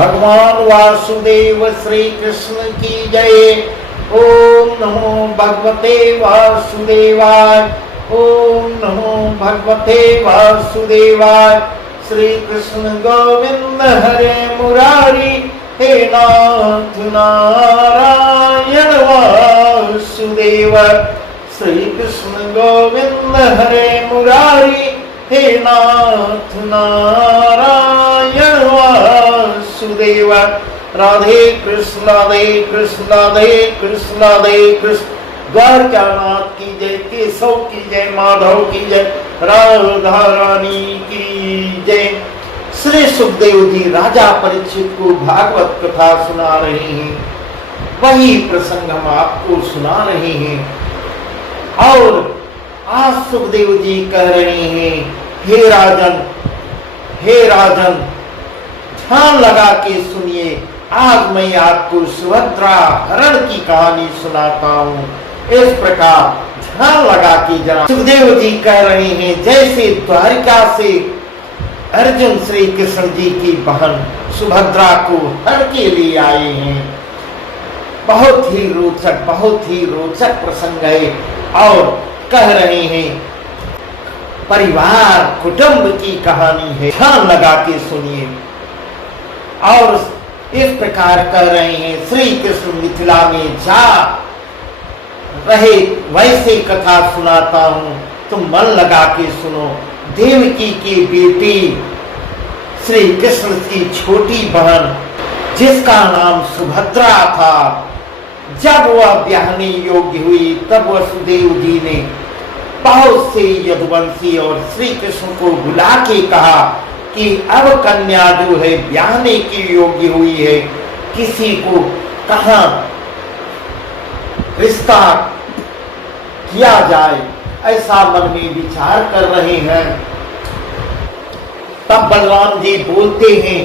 भगवान वासुदेव श्री कृष्ण की जय। ओम नमो भगवते वासुदेवाय। ओम नमो भगवते वासुदेवाय। श्री कृष्ण गोविंद हरे मुरारी, हे नाथ नारायण वासुदेव। श्री कृष्ण गोविंद हरे मुरारी, हे नाथ नारायण वासुदेव। राधे कृष्ण राधे कृष्ण राधे कृष्ण राधे कृष्ण। द्वारकानाथ की जय, केशव की जय, माधव की जय, राधा रानी की जय। श्री सुखदेव जी राजा परीक्षित को भागवत कथा सुना रहे हैं। वही प्रसंग हम आपको सुना रहे हैं। और आज सुखदेव जी कह रहे हैं, हे राजन, हे राजन, ध्यान लगा के सुनिए। आज मैं आपको सुभद्रा हरण की कहानी सुनाता हूँ। इस प्रकार ध्यान लगा के जरा। सुखदेव जी कह रहे हैं, जैसे द्वारिका से अर्जुन श्री कृष्ण जी की बहन सुभद्रा को हर के लिए आए हैं। बहुत ही रोचक प्रसंग है। और कह रहे हैं, परिवार कुटुंब की कहानी है, ध्यान लगा के सुनिए। और इस प्रकार कह रहे हैं, श्री कृष्ण मिथिला में जा रहे वैसे कथा सुनाता हूँ, तुम मन लगा के सुनो। देवकी की बेटी श्री कृष्ण की छोटी बहन, जिसका नाम सुभद्रा था, जब वह ब्याहने योग्य हुई तब वसुदेव जी ने बहुत से यदुवंशी और श्री कृष्ण को बुला के कहा कि अब कन्या जो है ब्याहने की योग्य हुई है, किसी को कहाँ रिश्ता किया जाए, ऐसा मन में विचार कर रहे हैं। तब बलराम जी बोलते हैं,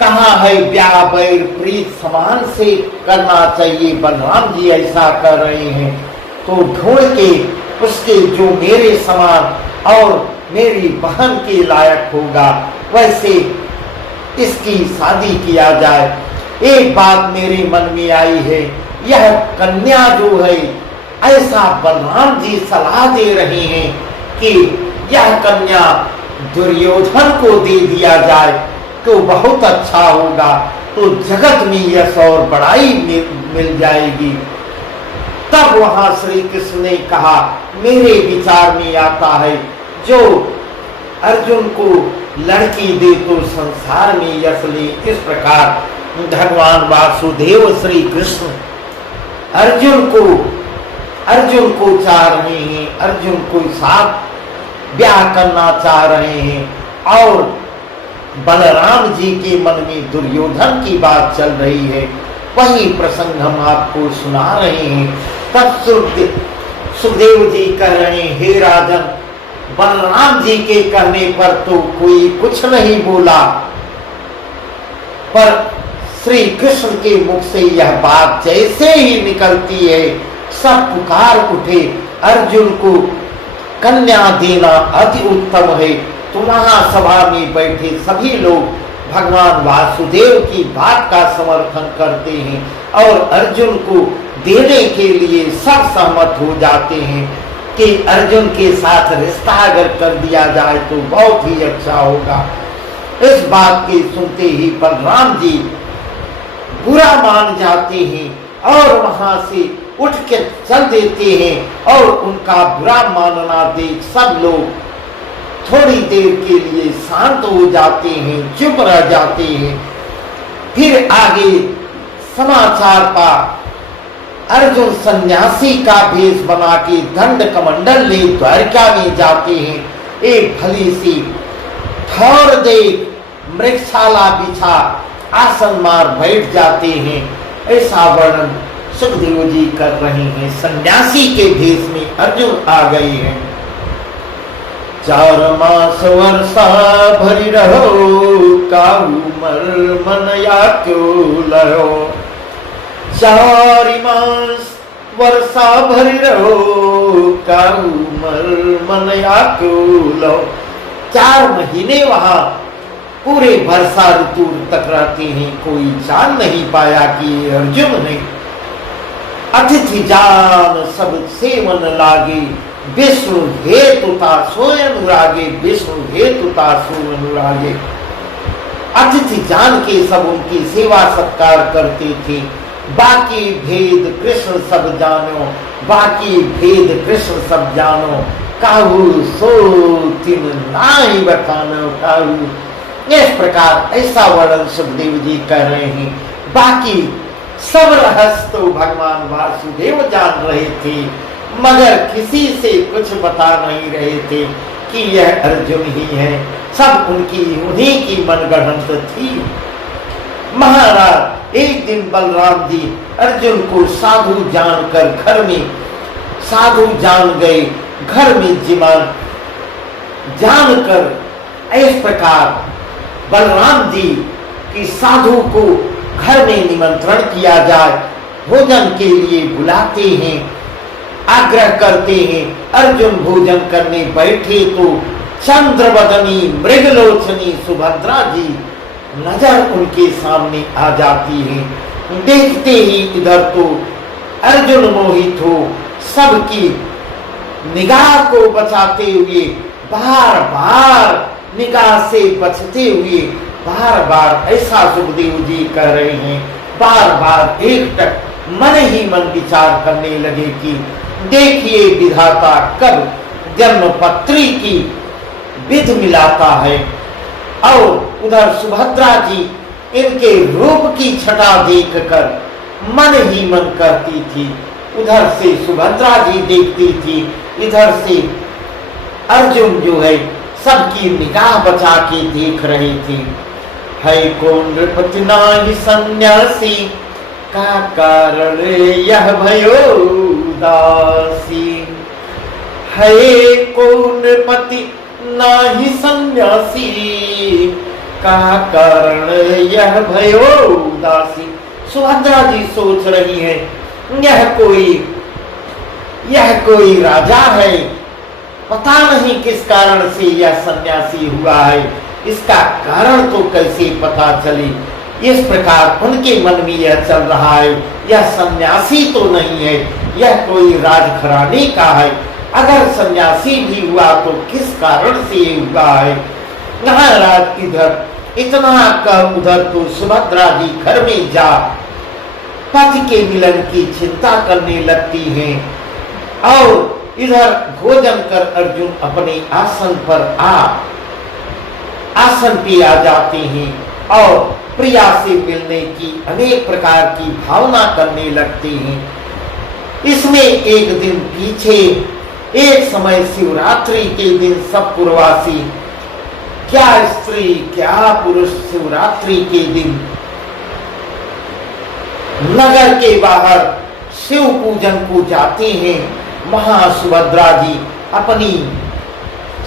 कहाँ है ब्याह बैर प्रीत समान से करना चाहिए। बलराम जी ऐसा कर रहे हैं तो ढूंढ के उसके जो मेरे समान और मेरी बहन के लायक होगा वैसे इसकी शादी किया जाए। एक बात मेरे मन में आई है, यह कन्या जो है, ऐसा बलराम जी सलाह दे रहे हैं कि यह कन्या दुर्योधन को दे दिया जाए तो बहुत अच्छा होगा, तो जगत में यश और बड़ाई मिल जाएगी। तब वहां श्री कृष्ण ने कहा, मेरे विचार में आता है, जो अर्जुन को लड़की दे तो संसार में यश ले। इस प्रकार भगवान वासुदेव श्री कृष्ण अर्जुन को चाह रहे हैं, अर्जुन को साथ ब्याह करना चाह रहे हैं। और बलराम जी के मन में दुर्योधन की बात चल रही है। वही प्रसंग हम आपको सुना रहे हैं। तब सुखदेव जी कह रहे हैं, हे राजन, बलराम जी के कहने पर तो कोई कुछ नहीं बोला, पर श्री कृष्ण के मुख से यह बात जैसे ही निकलती है, सब पुकार उठे, अर्जुन को कन्या देना अति उत्तम है। तो वहां सभा में बैठे सभी लोग भगवान वासुदेव की बात का समर्थन करते हैं और अर्जुन को देने के लिए सब सहमत हो जाते हैं कि अर्जुन के साथ रिश्ता अगर कर दिया जाए तो बहुत ही अच्छा होगा। इस बात के सुनते ही बलराम जी बुरा मान जाते हैं और वहां से उठ के चल देते हैं। और उनका बुरा मानना देख सब लोग थोड़ी देर के लिए शांत हो जाते हैं, चुप रह जाते हैं। फिर आगे समाचार पा अर्जुन सन्यासी का भेष बना के दंड कमंडल ले द्वारिका में जाते हैं। एक भली सी ठौर देख मृगशाला बिछा आसन मार बैठ जाते हैं। ऐसा वर्णन सुखदेव जी कर रहे हैं। सन्यासी के भेष में अर्जुन आ गए हैं। 4 मास वर्षा भरी रहो, काहू मर मन या क्यों लहो। 4 मास वर्षा भरी रहो, काहू मर मन या क्यों लहो। 4 महीने वहां पूरे वर्षा ऋतु तक रहते हैं, कोई जान नहीं पाया कि ये अर्जुन है। अतिथि जान सब सेवन लागे, विष्णु हेतुता सोय अनुरागे, विष्णु हेतुता सोय अनुरागे। अतिथि जान के सब उनकी सेवा सत्कार करते थे। बाकी भेद कृष्ण सब जानो, बाकी भेद कृष्ण सब जानो, काहू सो तिन नाहि बखानो काहू। इस प्रकार ऐसा वर्णन सुखदेव जी कर रहे हैं। बाकी सब रहस्य तो भगवान वासुदेव जान रहे थे, मगर किसी से कुछ बता नहीं रहे थे कि यह अर्जुन ही है। सब उनकी उन्हीं की मनगढ़ंत थी। महाराज एक दिन बलराम जी अर्जुन को साधु जानकर घर में, साधु जान गए, घर में जीवन जानकर इस प्रकार बलराम जी की साधु को घर में निमंत्रण किया जाए, भोजन के लिए बुलाते हैं, आग्रह करते हैं। अर्जुन भोजन करने बैठे तो चंद्रवदनी मृगलोचनी सुभद्रा जी नजर उनके सामने आ जाती है। देखते ही इधर तो अर्जुन मोहित हो, सबकी निगाह को बचाते हुए बार बार निगाह से बचते हुए बार बार ऐसा सुखदेव जी कह रहे हैं। बार बार एक टक मन ही मन विचार करने लगे कि देखिए विधाता कब जन्मपत्री की विधि मिलाता है। और उधर सुभद्रा जी इनके रूप की छटा देखकर मन ही मन करती थी। उधर से सुभद्रा जी देखती थी, इधर से अर्जुन जो है सबकी निगाह बचा के देख रहे थे। है कौन नृपति नाहि सन्यासी, का कारण यह भयो उदासी। है कौन नृपति नाहि सन्यासी, का कारण यह भयो उदासी। सुभद्रा जी सोच रही है यह कोई राजा है, पता नहीं किस कारण से यह सन्यासी हुआ है, इसका कारण तो कैसे पता चले। इस प्रकार उनके मन में यह चल रहा है, यह सन्यासी तो नहीं है, यह कोई राजघराने का है। अगर सन्यासी भी हुआ तो किस कारण से हुआ है। महाराज इधर इतना कर उधर तो सुभद्रा जी घर में जा पति के मिलन की चिंता करने लगती हैं। और इधर भोजन कर अर्जुन अपने आसन पर आसन पे आ जाते हैं और प्रिया से मिलने की अनेक प्रकार की भावना करने लगते हैं। इसमें एक दिन पीछे, एक समय शिवरात्रि के दिन सब पूर्ववासी, क्या स्त्री क्या पुरुष शिवरात्रि के दिन नगर के बाहर शिव पूजन को जाते हैं। महासुभद्रा जी अपनी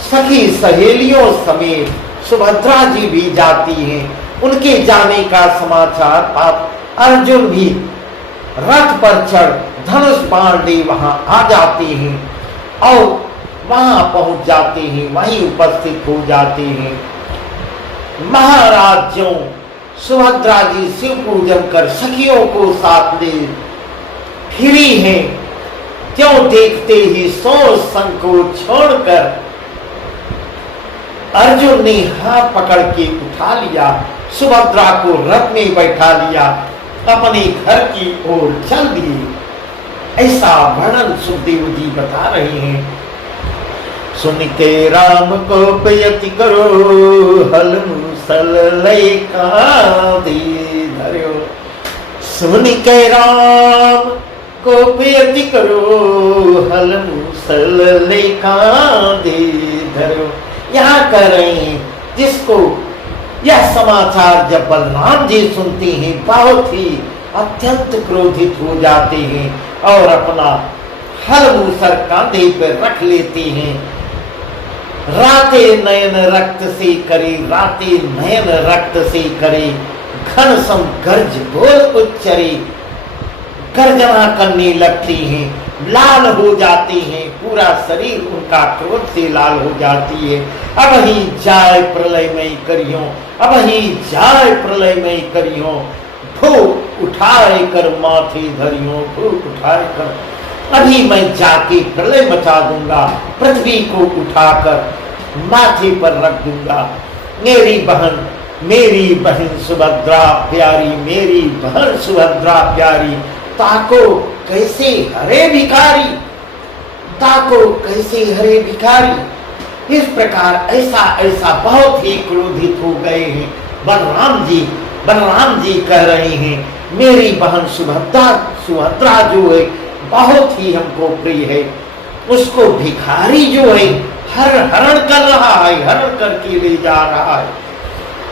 सखी सहेलियों समेत सुभद्रा जी भी जाती हैं। उनके जाने का समाचार पाप अर्जुन भी रथ पर चढ़ धनुष बाण ले वहां आ जाते हैं और वहां पहुंच जाते हैं, वहीं उपस्थित हो जाते हैं। महाराजों सुभद्रा जी शिव पूजन कर सखियों को साथ ले फिरी हैं, क्यों देखते ही सोच संकोच छोड़कर अर्जुन ने हाथ पकड़ के उठा लिया, सुभद्रा को रथ में बैठा लिया, अपने घर की ओर चल दिए। ऐसा वर्णन सुखदेव जी बता रहे हैं। सुन के राम को पयति करो, हल मूसल लय कांधे धर्यो। सुन के राम को पयति करो, हल मूसल लय कांधे धर्यो। यहाँ कह रहे हैं जिसको यह समाचार जब बलराम जी सुनते हैं बहुत ही अत्यंत क्रोधित हो जाते हैं और अपना हल मूसर कांधे पर रख लेते हैं। राते नयन रक्त से करे, राते नयन रक्त से करे, घन सम गर्ज बोल उच्चरे। गर्जना करने लगती हैं, लाल हो जाते हैं, पूरा शरीर उनका क्रोध से लाल हो जाती है। अब ही जाए प्रलय में करियो, अब ही जाए प्रलय में करियो, भूख उठाए कर माथे धरियो, भूख उठाए कर। अभी मैं जाके प्रलय मचा दूंगा, पृथ्वी को उठाकर माथे पर रख दूंगा। मेरी बहन सुभद्रा प्यारी, मेरी बहन सुभद्रा प्यारी, ताको कैसे हरे भिखारी, ताको कैसे हरे भिखारी। इस प्रकार ऐसा ऐसा बहुत ही क्रोधित हो गए हैं बलराम जी। बलराम जी कह रहे हैं मेरी बहन सुभद्रा जो है बहुत ही हमको प्रिय है, उसको भिखारी जो है हरण कर रहा है, हरण करके ले जा रहा है।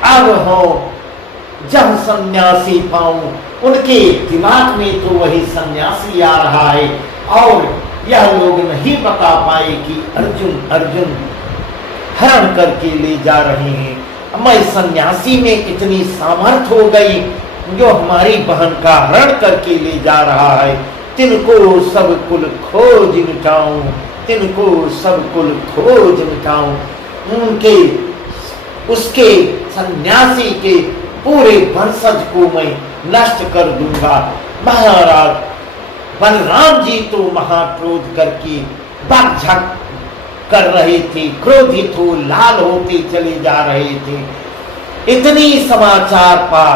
अब हो जब सन्यासी पाऊं, उनके दिमाग में तो वही सन्यासी आ रहा है और यह लोग नहीं बता पाए कि अर्जुन हरण करके ले जा रहे हैं। मैं सन्यासी में इतनी सामर्थ हो गई जो हमारी बहन का हरण करके ले जा रहा है। तिनको सब कुल खोज मिटाऊं, तिनको सब कुल खोज मिटाऊं। उसके सन्यासी के पूरे वंशज को मैं नष्ट कर दूंगा। महाराज बलराम जी तो महाक्रोध करके बकझक कर रहे थे, क्रोधित हो लाल होते चले जा रहे थे। इतनी समाचार पा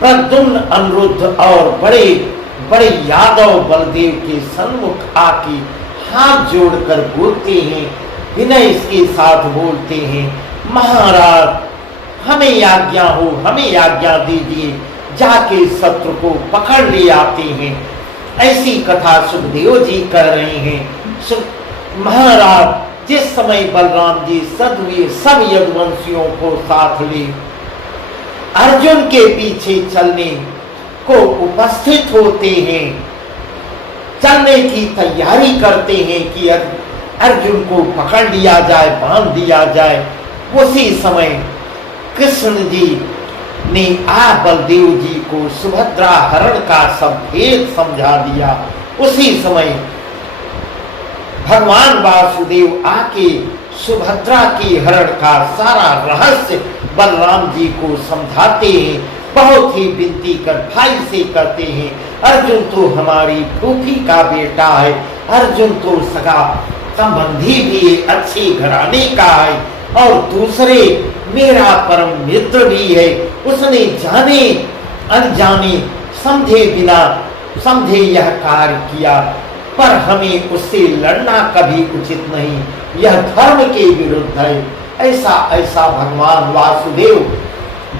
प्रद्युम्न, अनिरुद्ध और बड़े बड़े यादव बलदेव के सन्मुख आके हाथ जोड़कर बोलते हैं, विनय इसके साथ बोलते हैं, महाराज हमें आज्ञा हो, हमें आज्ञा दीजिए, जाके शत्रु को पकड़ ले आते हैं। ऐसी कथा सुखदेव जी कह रहे हैं। महाराज जिस समय बलराम जी सब यदुवंशियों को साथ ले अर्जुन के पीछे चलने को उपस्थित होते हैं, चलने की तैयारी करते हैं कि अर्जुन को पकड़ लिया जाए, बांध दिया जाए, उसी समय कृष्ण जी ने बलदेव जी को सुभद्रा हरण का सब भेद समझा दिया। उसी समय भगवान वासुदेव आके सुभद्रा की हरण का सारा रहस्य बलराम जी को समझाते हैं। बहुत ही विनती कर भाई से कहते हैं, अर्जुन तो हमारी फूफी का बेटा है, अर्जुन तो सगा संबंधी भी अच्छी घराने का है और दूसरे मेरा परम मित्र भी है। उसने जाने अनजाने समझे यह कार्य किया, पर हमें उससे लड़ना कभी उचित नहीं, यह धर्म के विरुद्ध है। ऐसा भगवान वासुदेव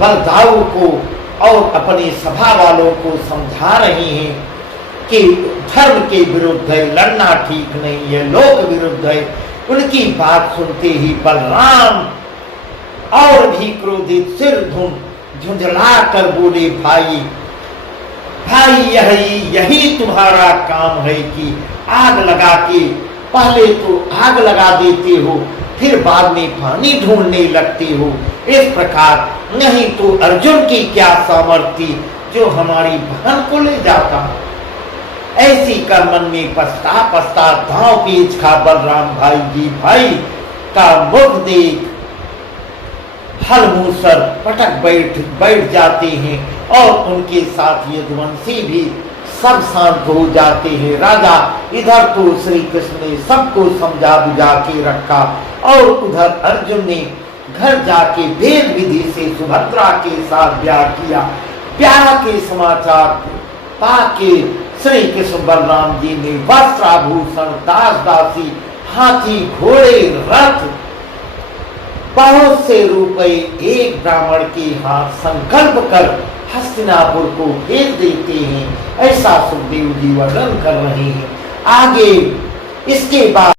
बलदाऊ को और अपने सभा वालों को समझा रहे हैं कि धर्म के विरुद्ध है, लड़ना ठीक नहीं है, लोक विरुद्ध है। उनकी बात सुनते ही बलराम और भी क्रोधित सिर झुंझला कर बोले, भाई यही तुम्हारा काम है कि आग लगा के पहले तो आग लगा देते हो, फिर बाद में पानी ढूंढने लगते हो। इस प्रकार नहीं तो अर्जुन की क्या सामर्थ्य जो हमारी बहन को ले जाता। ऐसी कर मन में पछता दांव पेच खा बलराम भाई का मुख देख हल मूसर पटक बैठ जाते हैं और उनके साथ यदुवंशी भी सब शांत हो जाते हैं। राजा इधर तो श्री कृष्ण ने सबको समझा बुझा के रखा और उधर अर्जुन ने घर जाके वेद विधि से सुभद्रा के साथ ब्याह किया। ब्याह के समाचार पाके श्री कृष्ण बलराम जी ने वस्त्र आभूषण दास दासी हाथी घोड़े रथ बहुत से रुपए एक ब्राह्मण के हाथ संकल्प कर हस्तिनापुर को भेज देते हैं। ऐसा सुखदेव जी वर्णन कर रहे हैं। आगे इसके बाद